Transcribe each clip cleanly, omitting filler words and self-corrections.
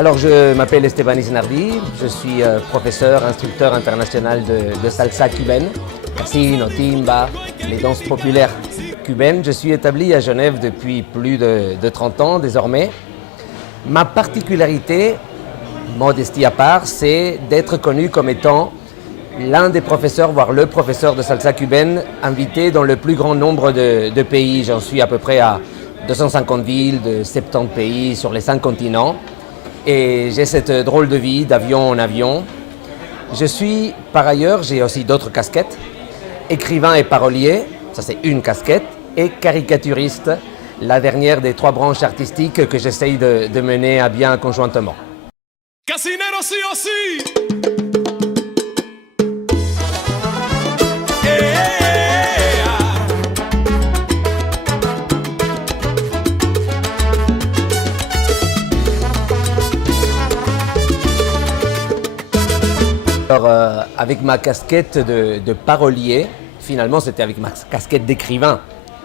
Alors, je m'appelle Esteban Isnardi, je suis professeur, instructeur international de salsa cubaine, casino, timba, les danses populaires cubaines. Je suis établi à Genève depuis plus de 30 ans désormais. Ma particularité, modestie à part, c'est d'être connu comme étant l'un des professeurs, voire le professeur de salsa cubaine invité dans le plus grand nombre de pays. J'en suis à peu près à 250 villes de 70 pays sur les 5 continents. Et j'ai cette drôle de vie d'avion en avion. Je suis, par ailleurs, j'ai aussi d'autres casquettes, écrivain et parolier, ça c'est une casquette, et caricaturiste, la dernière des 3 branches artistiques que j'essaye de mener à bien conjointement. Casinero sí o sí. Alors, avec ma casquette de parolier, finalement c'était avec ma casquette d'écrivain.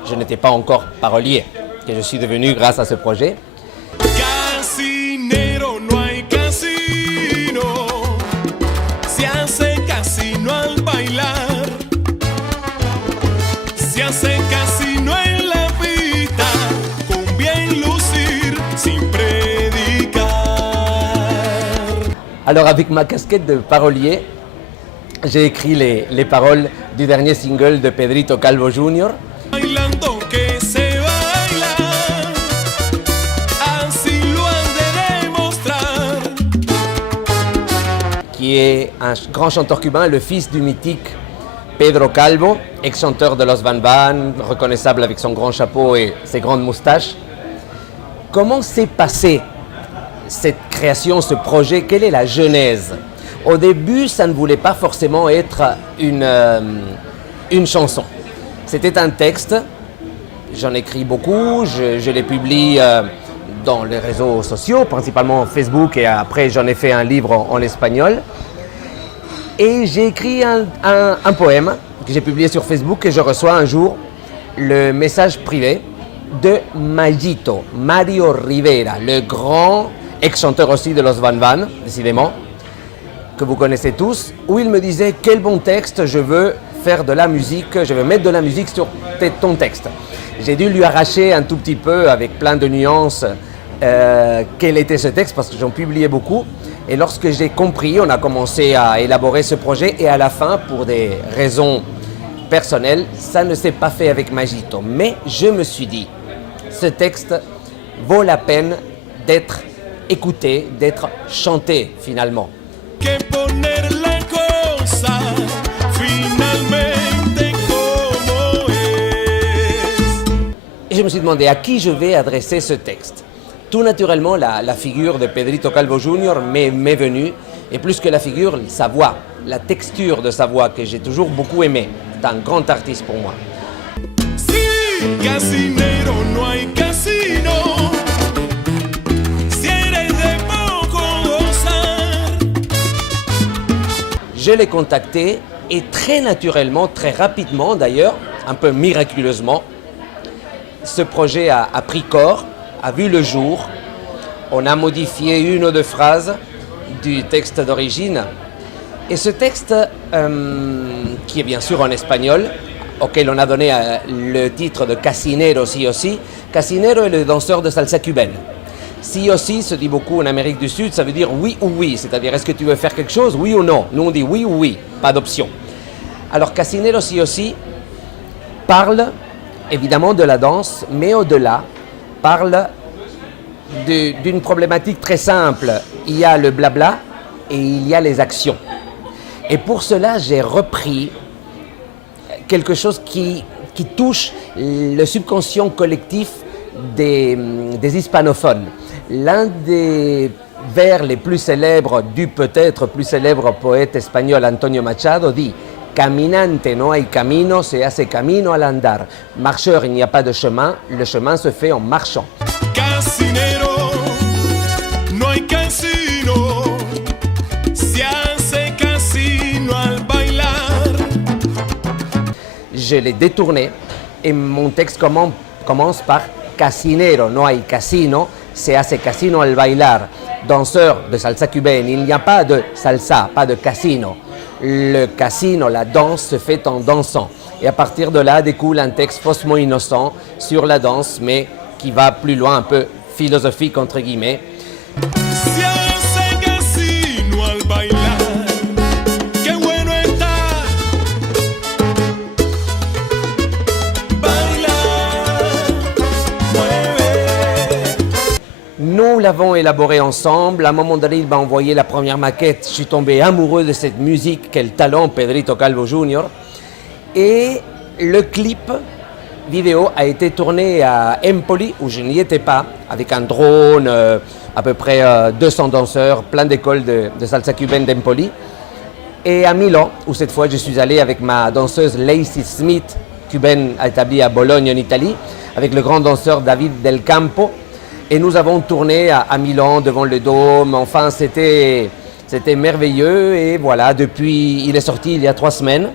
Je n'étais pas encore parolier, que je suis devenu grâce à ce projet. Casinero, no hay casino. Se hace casino al bailar. Se hace casino en la pista, con bien lucir, sin predicar. Alors avec ma casquette de parolier, j'ai écrit les paroles du dernier single de Pedrito Calvo Jr. Bailando que se baila, así lo han de demostrar. Qui est un grand chanteur cubain, le fils du mythique Pedro Calvo, ex-chanteur de Los Van Van, reconnaissable avec son grand chapeau et ses grandes moustaches. Comment s'est passée cette création, ce projet? Quelle est la genèse? Au début, ça ne voulait pas forcément être une chanson. C'était un texte, j'en écris beaucoup, je les publie dans les réseaux sociaux, principalement Facebook, et après j'en ai fait un livre en espagnol. Et j'ai écrit un poème que j'ai publié sur Facebook et je reçois un jour le message privé de Mayito, Mario Rivera, le grand ex-chanteur aussi de Los Van Van, décidément, que vous connaissez tous, où il me disait « Quel bon texte, je veux faire de la musique, je veux mettre de la musique sur ton texte ». J'ai dû lui arracher un tout petit peu, avec plein de nuances, quel était ce texte, parce que j'en publiais beaucoup. Et lorsque j'ai compris, on a commencé à élaborer ce projet, et à la fin, pour des raisons personnelles, ça ne s'est pas fait avec Mayito. Mais je me suis dit, ce texte vaut la peine d'être écouté, d'être chanté finalement. Que poner la cosa finalmente como es. Et je me suis demandé à qui je vais adresser ce texte. Tout naturellement, la figure de Pedrito Calvo Jr. m'est venue, et plus que la figure, sa voix, la texture de sa voix que j'ai toujours beaucoup aimé. C'est un grand artiste pour moi. Sí, casinero, no hay casino. Je l'ai contacté et très naturellement, très rapidement d'ailleurs, un peu miraculeusement, ce projet a pris corps, a vu le jour. On a modifié une ou deux phrases du texte d'origine. Et ce texte, qui est bien sûr en espagnol, auquel on a donné le titre de Casinero sí o sí. Casinero est le danseur de salsa cubaine. Si aussi se dit beaucoup en Amérique du Sud, ça veut dire oui ou oui, c'est-à-dire est-ce que tu veux faire quelque chose, oui ou non. Nous on dit oui ou oui, pas d'option. Alors Casinero sí o sí parle évidemment de la danse, mais au-delà, parle d'une problématique très simple. Il y a le blabla et il y a les actions. Et pour cela, j'ai repris quelque chose qui touche le subconscient collectif des hispanophones. L'un des vers les plus célèbres du peut-être plus célèbre poète espagnol Antonio Machado dit « Caminante no hay camino, se hace camino al andar ». Marcheur, il n'y a pas de chemin, le chemin se fait en marchant. Casinero, no hay casino. Se hace casino al bailar. Je l'ai détourné et mon texte commence par Casinero, no hay casino, se hace casino al bailar. danseurs de salsa cubaine. Il n'y a pas de salsa, pas de casino. Le casino, la danse se fait en dansant. Et à partir de là découle un texte faussement innocent sur la danse, mais qui va plus loin, un peu philosophique entre guillemets. Se hace casino al bailar, qué bueno está bailar, mueve. Nous l'avons élaboré ensemble. À un moment donné, il m'a envoyé la première maquette. Je suis tombé amoureux de cette musique. Quel talent, Pedrito Calvo Jr. Et le clip vidéo a été tourné à Empoli, où je n'y étais pas, avec un drone, à peu près 200 danseurs, plein d'écoles de salsa cubaine d'Empoli. Et à Milan, où cette fois je suis allé avec ma danseuse Lacey Smith, cubaine établie à Bologne en Italie, avec le grand danseur David Del Campo. Et nous avons tourné à Milan, devant le Dôme. Enfin, c'était merveilleux. Et voilà, depuis, il est sorti il y a 3 semaines.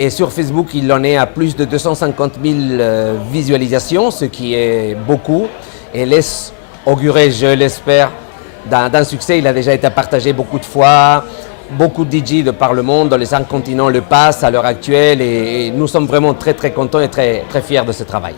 Et sur Facebook, il en est à plus de 250 000 visualisations, ce qui est beaucoup, et laisse augurer, je l'espère, d'un succès. Il a déjà été partagé beaucoup de fois. Beaucoup de DJ de par le monde, dans les 5 continents, le passent à l'heure actuelle, et nous sommes vraiment très très contents et très fiers de ce travail.